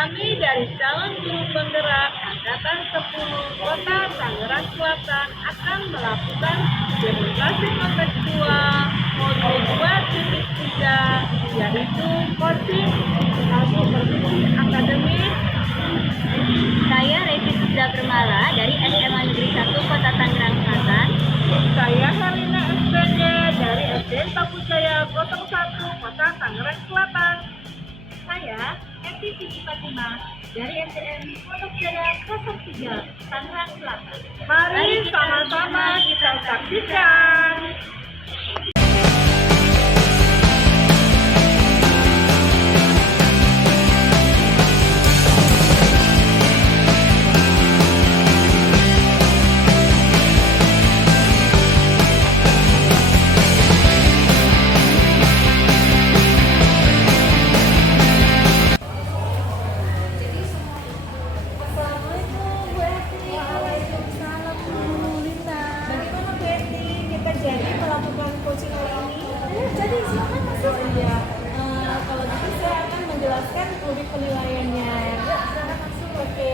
Kami dari calon guru penggerak Angkatan 10 Kota Tangerang Selatan akan melakukan demonstrasi kontekstual modul 2.3 yaitu coaching atau berfungsi akademis. Saya Revi Sudha Bermala dari SMA Negeri 1 Kota Tangerang Selatan. Saya Helena SPG dari SDN Tapujaya 01 Kota Tangerang Selatan. Saya Eti Siti Fatimah dari SDN Pondok Jaya 03 Tangerang Selatan. Mari sama-sama kita saksikan. Jadi melakukan coaching hari ini. Jadi silakan masuk. Iya. Kalau gitu saya akan menjelaskan lebih penilaiannya. Silakan masuk. Oke.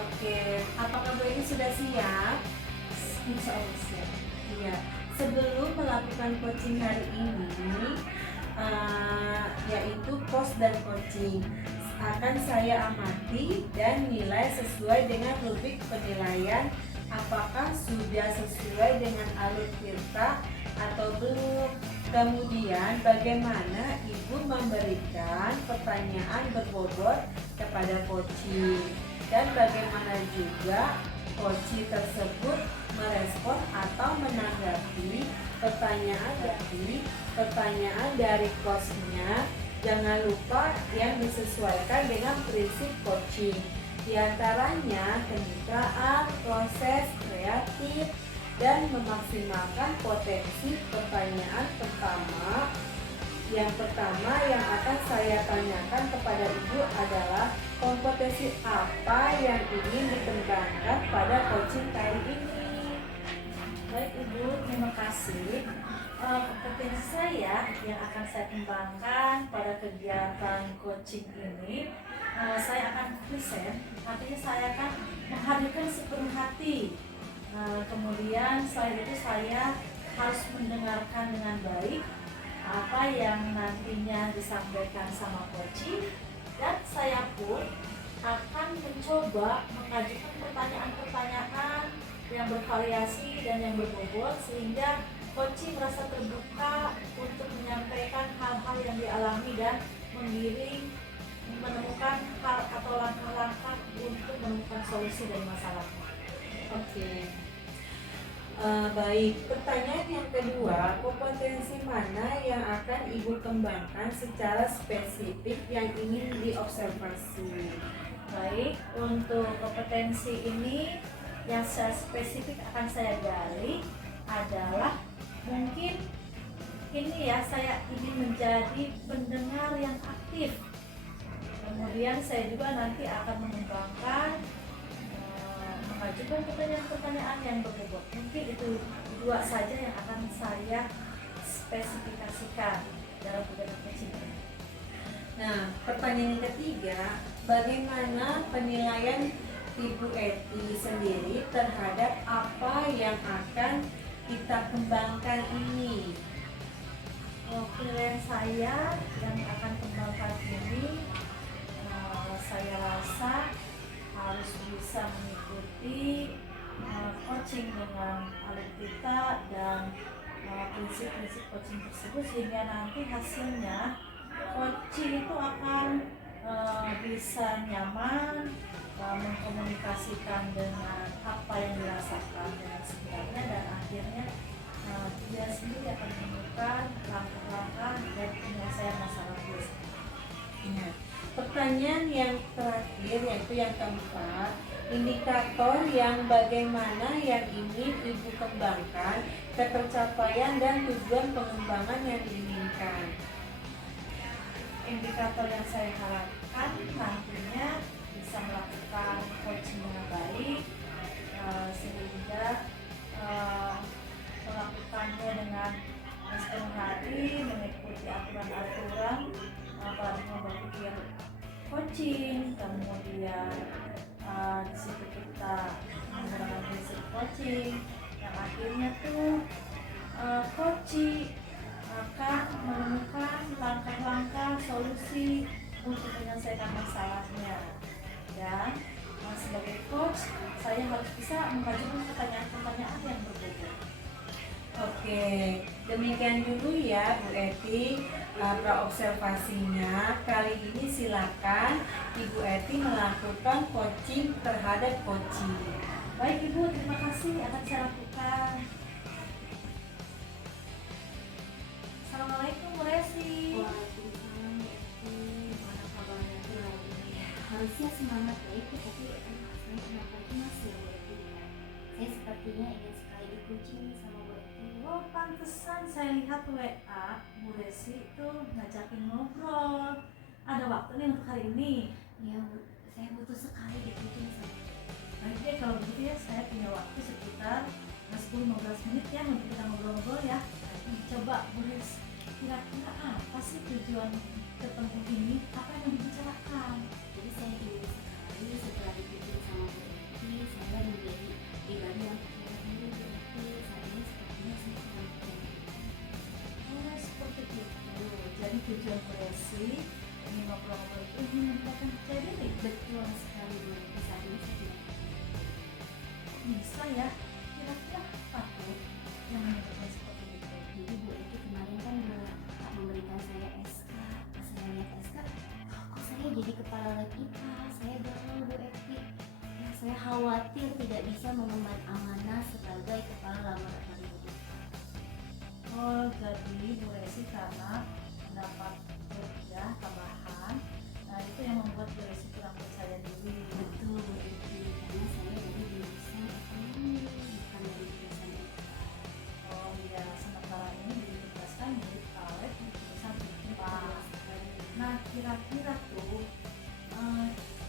Oke. Apakah Bu ini sudah siap? Insya Allah siap. Iya. Sebelum melakukan coaching hari ini, yaitu pos dan coaching, akan saya amati dan nilai sesuai dengan rubrik penilaian apakah sudah sesuai dengan alur tirta atau belum. Kemudian bagaimana Ibu memberikan pertanyaan berbobot kepada coaching dan bagaimana juga coaching tersebut merespon atau menanggapi pertanyaan dari coachnya. Jangan lupa yang disesuaikan dengan prinsip coaching, diantaranya kemitraan, proses kreatif, dan memaksimalkan potensi pertanyaan pertama. Yang pertama yang akan saya tanyakan kepada Ibu adalah kompetensi apa yang ingin dikembangkan pada coaching kali ini. Baik Ibu, terima kasih. Kompetensi saya yang akan saya kembangkan pada kegiatan coaching ini, saya akan present, artinya saya akan menghadirkan sepenuh hati. Kemudian selain itu saya harus mendengarkan dengan baik apa yang nantinya disampaikan sama coaching, dan saya pun akan mencoba mengajukan pertanyaan-pertanyaan yang bervariasi dan yang berbobot sehingga coaching merasa terbuka untuk menyampaikan hal-hal yang dialami dan menggiring menemukan hal atau langkah-langkah untuk menemukan solusi dari masalahnya. Oke. Baik, pertanyaan yang kedua, kompetensi mana yang akan Ibu kembangkan secara spesifik yang ingin diobservasi? Baik, untuk kompetensi ini yang secara spesifik akan saya gali adalah mungkin ini ya, saya ingin menjadi pendengar yang aktif. Kemudian saya juga nanti akan mengembangkan mengajukan pertanyaan-pertanyaan yang berbobot. Mungkin itu dua saja yang akan saya spesifikasikan dalam kegiatan coaching ini. Nah, pertanyaan yang ketiga, bagaimana penilaian Ibu Eti sendiri terhadap apa yang akan kita kembangkan ini? Penilaian saya yang akan kembangkan ini, saya rasa harus bisa mengikuti coaching dengan alur kita dan prinsip-prinsip coaching tersebut sehingga nanti hasilnya coaching itu akan bisa nyaman mengkomunikasikan dengan apa yang dirasakan dengan sebenarnya, dan akhirnya dia sendiri akan menemukan langkah-langkah dan penyelesaian masalah dia. Pertanyaan yang terakhir yaitu yang keempat, indikator yang bagaimana yang ingin Ibu kembangkan ketercapaian dan tujuan pengembangan yang diinginkan. Indikator yang saya harapkan nantinya bisa melakukan coaching yang akhirnya tuh coaching akan menemukan langkah-langkah solusi untuk menyelesaikan masalahnya. Dan sebagai coach, saya harus bisa mengajukan pertanyaan-pertanyaan yang berbeda. Oke, demikian dulu ya Bu Eti praobservasinya. Kali ini silakan Ibu Eti melakukan coaching terhadap coaching. Baik Ibu, terima kasih akan saya lakukan. Assalamualaikum Bu Resi. Waalaikumsalam, Bu Eti. Mana kabarnya tuh hari ini? Harusnya semangat ya itu, tapi saya kenapa cemas ya Bu Eti ya? Saya sepertinya ingin sekali di coaching sama Bu Eti. Oh, pantesan saya lihat WA Bu Resi itu ngajakin ngobrol. Ada waktu nih untuk hari ini. Ya Bu, saya butuh sekali di coaching sama Bu Eti. Baik deh, kalau begitu ya saya punya waktu sekitar 10-15 menit ya untuk kita ngobrol-ngobrol ya. Coba Bu Resi, kira-kira apa sih tujuan ketemu ini? Apa yang mau dibicarakan? Jadi saya ingin sekali setelah di coaching sama Bu Eti, saya menjadi pribadi yang percaya diri Bu Eti. Saat ini sepertinya saya sedang percaya diri. Oh, seperti itu. Jadi tujuan Bu Resi ini ngobrol-ngobrol itu ingin meningkatkan percaya diri. Betul sekali Bu Eti, saat ini saya tidak Bisa ya? Kira-kira apa tuh yang menyebabkan seperti itu? Jadi Bu Eti kemarin kan memberikan saya SK. Pas saya lihat SK, kok saya jadi kepala lab IPA. Saya galau Bu Eti. Ya, saya khawatir tidak bisa mengemban amanah sebagai kepala laboratorium IPA. Oh, jadi Bu Resi karena mendapat kerja tambahan, nah itu yang membuat Bu Resi kurang percaya diri. Betul Bu Eti, karena saya dari jurusan ekonomi, bukan dari jurusan IPA. Oh iya, sementara ini ditugaskan di Palet di jurusan IPA. Nah, kira-kira tuh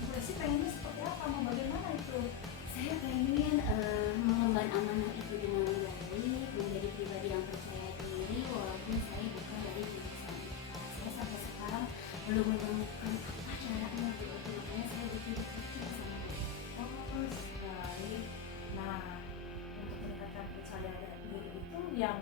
Bu Resi pengennya seperti apa? Mau bagaimana itu? Saya pengen mengemban amanah itu dengan baik, menjadi pribadi yang percaya diri walaupun saya bukan dari jurusan IPA. Saya sampai sekarang belum menemukan apa caranya Bu Eti, makanya saya butuh coaching sama Bu Eti. Oh, baik. Nah, untuk meningkatkan percaya diri itu yang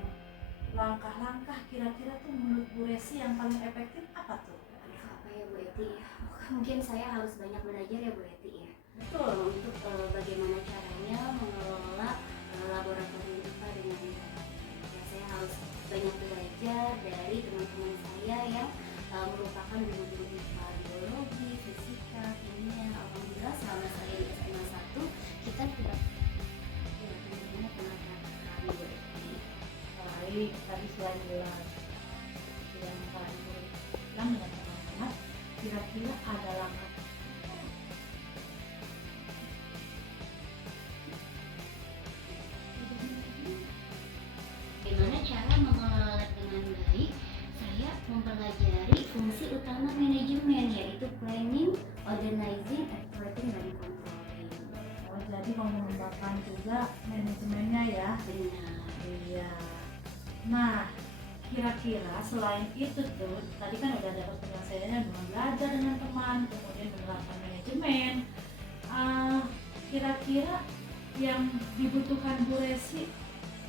langkah-langkah kira-kira tuh menurut Bu Resi yang paling efektif apa tuh? Apa ya Bu Eti ya? Mungkin saya harus banyak belajar ya Bu Eti ya. Betul. Untuk bagaimana caranya mengelola laboratorium IPA dengan baik. Ya, saya harus banyak belajar dari teman-teman saya yang merupakan guru-guru IPA, biologi, fisika, kimia. Alhamdulillah selama saya di SMA 1 kita tidak benar-benar mengatakan Bu Eti. Baik, tadi sudah jelas. Yang paling bilang dengan teman-teman, kira-kira ada langkah Bagaimana cara mengelola dengan baik? Saya mempelajari fungsi utama manajemen, yaitu planning, organizing, operating, dan controlling. Oh, jadi mau mengembangkan juga manajemennya ya. Benar. Iya. Nah, kira-kira selain itu tuh, tadi kan udah dapat penyelesaiannya dengan belajar dengan teman, kemudian menerapkan manajemen. Kira-kira yang dibutuhkan Bu Resi,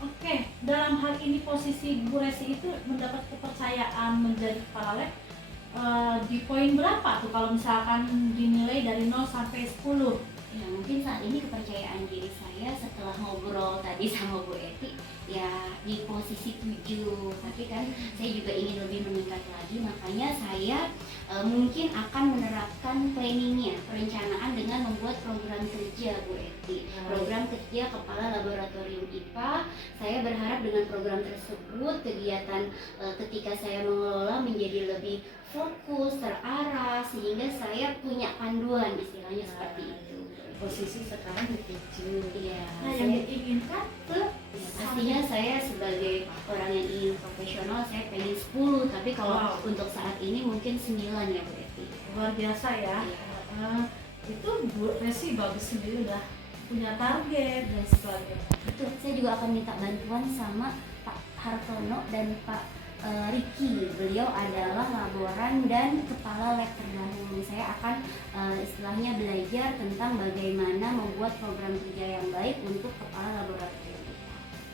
oke, dalam hal ini posisi Bu Resi itu mendapat kepercayaan menjadi kepala lab di poin berapa tuh kalau misalkan dinilai dari 0 sampai 10? Ya, mungkin saat ini kepercayaan diri saya setelah ngobrol tadi sama Bu Eti ya di posisi 7, tapi kan saya juga ingin lebih meningkat lagi, makanya saya mungkin akan menerapkan planningnya, perencanaan dengan membuat program kerja Bu Eti, program kerja kepala laboratorium IPA. Saya berharap dengan program tersebut kegiatan ketika saya mengelola menjadi lebih fokus, terarah, sehingga saya punya panduan, istilahnya seperti itu. Posisi sekarang di 7. Iya, Nah, yang saya diinginkan tuh pastinya saya sebagai orang yang ingin profesional saya pengen 10, tapi kalau untuk saat ini mungkin 9 ya Bu Eti. luar biasa ya. Iya. Itu Bu Resi bagus sendiri udah punya target dan sebagainya. Betul, saya juga akan minta bantuan sama Pak Hartono dan Pak Ricky. Beliau adalah laboran dan kepala lab terdahulu. Saya akan istilahnya belajar tentang bagaimana membuat program kerja yang baik untuk kepala laboratorium.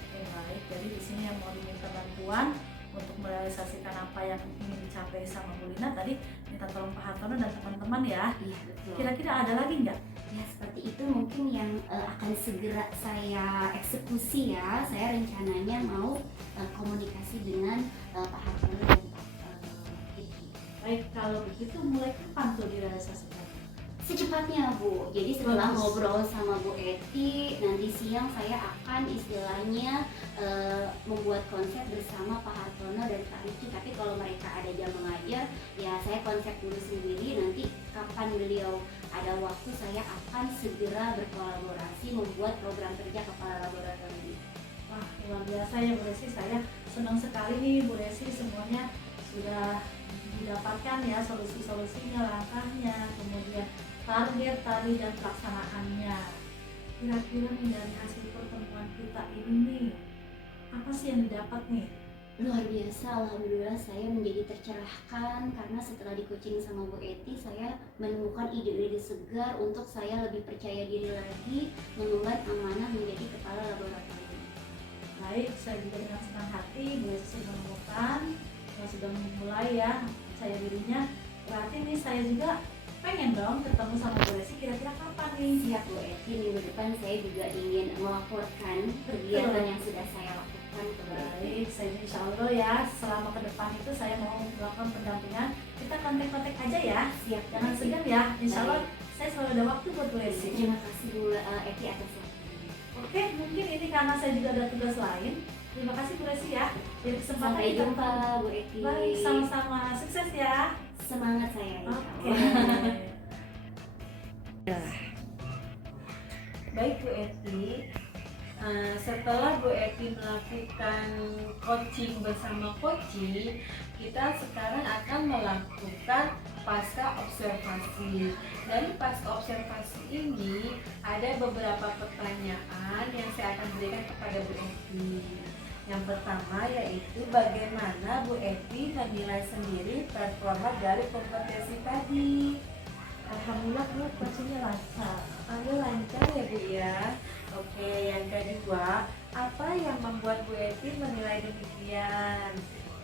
Oke, baik. Jadi di sini yang mau diminta bantuan untuk merealisasikan apa yang ingin dicapai sama Bu Lina tadi, minta tolong Pak Hartono dan teman-teman ya. Iya, betul. Kira-kira ada lagi nggak? Ya seperti itu mungkin yang akan segera saya eksekusi ya. Saya rencananya mau komunikasi dengan Pak Hartono dan Pak Ricky. Baik, kalau begitu mulai kapan tuh direalisasikan? Secepatnya Bu. Jadi setelah Bagus. ngobrol sama Bu Eti, nanti siang saya akan istilahnya membuat konsep bersama Pak Hartono dan Pak Ricky. Tapi kalau mereka ada jam mengajar, ya saya konsep dulu sendiri. Nanti kapan beliau ada waktu, saya akan segera berkolaborasi membuat program kerja kepala laboratorium. Wah, luar biasa ya Bu Resi. Saya senang sekali nih Bu Resi, semuanya sudah didapatkan ya solusi-solusinya, langkahnya, kemudian target tadi dan pelaksanaannya. Kira-kira nih dari hasil pertemuan kita ini nih, apa sih yang didapat nih? Luar biasa, alhamdulillah saya menjadi tercerahkan karena setelah di coaching sama Bu Eti, saya menemukan ide-ide segar untuk saya lebih percaya diri lagi mengemban amanah menjadi kepala laboratorium. Baik, saya juga dengan senang hati Bu Resi menemukan sudah memulai ya percaya dirinya. Berarti nih saya juga pengen dong ketemu sama Bu Resi, kira-kira kapan nih? Siap Bu Eti, minggu depan saya juga ingin melaporkan kegiatan yang sudah saya lakukan ke Bu Eti. Baik, saya insya Allah ya selama ke depan itu saya mau melakukan pendampingan. Kita kontak-kontak aja ya, Siap, jangan segan ya. Insya Allah saya selalu ada waktu buat Bu Resi. Terima kasih Bu Eti atas waktunya. Oke, mungkin ini karena saya juga ada tugas lain. Terima kasih Bu Resi ya. Jadi kesempatan Sampai kita- jumpa Bu Eti. Baik, sama-sama. Sukses ya. Semangat saya. insya Oke. Allah. Baik Bu Eti, setelah Bu Eti melakukan coaching bersama coaching, kita sekarang akan melakukan pasca observasi. Dari pasca observasi ini ada beberapa pertanyaan yang saya akan berikan kepada Bu Eti. Yang pertama yaitu bagaimana Bu Eti menilai sendiri performa dari kompetensi tadi. Alhamdulillah Bu, coachingnya lancar. Lancar ya Bu ya. Oke, yang kedua, apa yang membuat Bu Eti menilai demikian?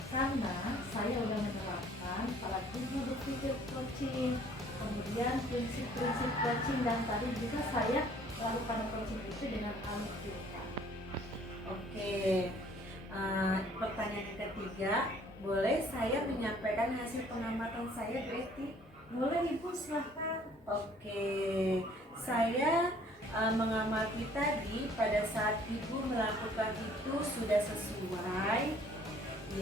Karena saya udah menerapkan paradigma berpikir coaching, kemudian prinsip-prinsip coaching, dan tadi juga saya melakukan coaching itu dengan alur kita. Oke, pertanyaan yang ketiga, boleh saya menyampaikan hasil pengamatan saya Bu Eti? Boleh Ibu, silahkan. Oke, saya mengamati tadi pada saat Ibu melakukan itu sudah sesuai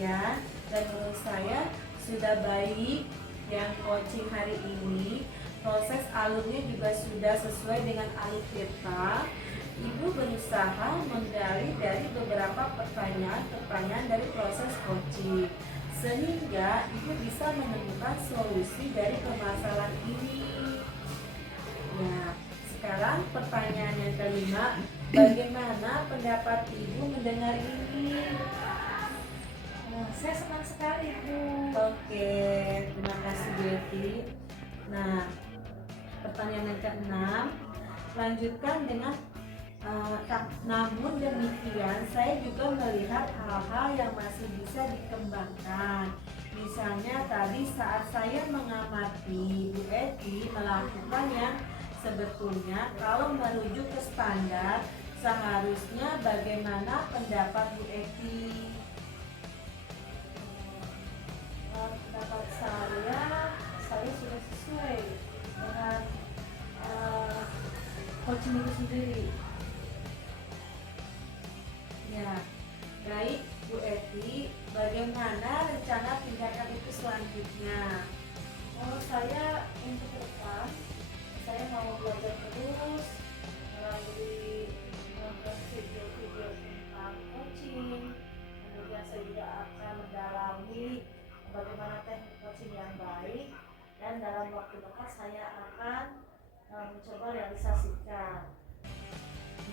ya, dan menurut saya sudah baik. Yang coaching hari ini proses alurnya juga sudah sesuai dengan alur kita. Ibu berusaha menggali dari beberapa pertanyaan dari proses coaching sehingga Ibu bisa menemukan solusi dari permasalahan ini. Nah, sekarang pertanyaan yang kelima, bagaimana pendapat Ibu mendengar ini? Saya senang sekali Bu. Oke, terima kasih Bu Eti. Nah, pertanyaan yang keenam, lanjutkan dengan namun demikian saya juga melihat hal-hal yang masih bisa dikembangkan. Misalnya tadi saat saya mengamati Bu Eti melakukan yang sebetulnya kalau merujuk ke standar seharusnya bagaimana pendapat Bu Eti? Pendapat saya sudah sesuai dengan coaching itu sendiri. Ya, baik Bu Eti, bagaimana rencana tindakan itu selanjutnya? Kalau saya untuk ke depan, saya mau belajar terus melalui nonton video-video tentang coaching. Kemudian saya juga akan mendalami bagaimana teknik coaching yang baik, dan dalam waktu dekat saya akan mencoba realisasikan.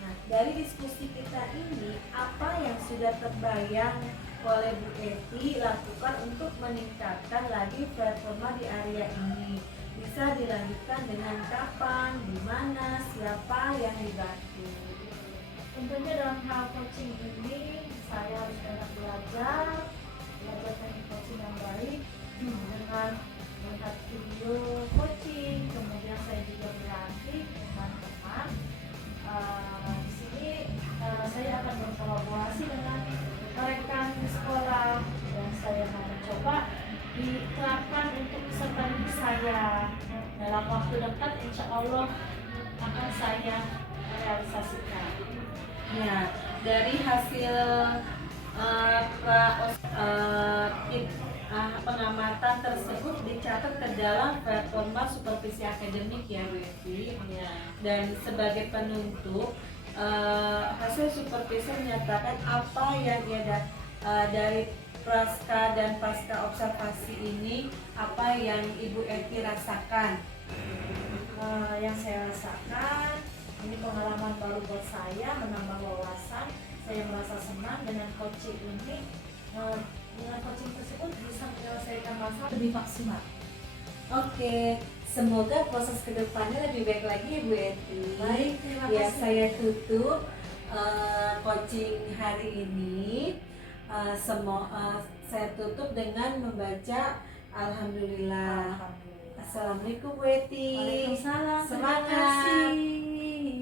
Nah, dari diskusi kita ini, apa yang sudah terbayang oleh Bu Eti lakukan untuk meningkatkan lagi performa di area ini? Bisa dilanjutkan dengan kapan, di mana, siapa yang dibantu? Tentunya dalam hal coaching ini saya harus banyak belajar teknik coaching yang baik dengan melihat video coaching, kemudian saya juga berlatih dengan teman. Di sini saya akan berkolaborasi dengan rekan di sekolah dan saya mau mencoba diterapkan untuk peserta didik saya. Dalam waktu dekat insya Allah akan saya realisasikan. Ya, dari hasil pengamatan tersebut dicatat ke dalam performa supervisi akademik ya Bu Eti. Dan sebagai penutup, hasil supervisi menyatakan apa yang dari praska dan pasca observasi ini, apa yang Ibu Eti rasakan? Yang saya rasakan ini pengalaman baru buat saya, menambah wawasan. Saya merasa senang dengan coaching ini. Dengan coaching tersebut bisa menyelesaikan masalah lebih maksimal. Oke, semoga proses kedepannya lebih baik lagi ya Bu Eti. Baik, terima Ya, kasih. saya tutup coaching hari ini. Saya tutup dengan membaca Alhamdulillah. Alhamdulillah. Assalamualaikum Bu Eti. Waalaikumsalam. Terima Semangat. kasih.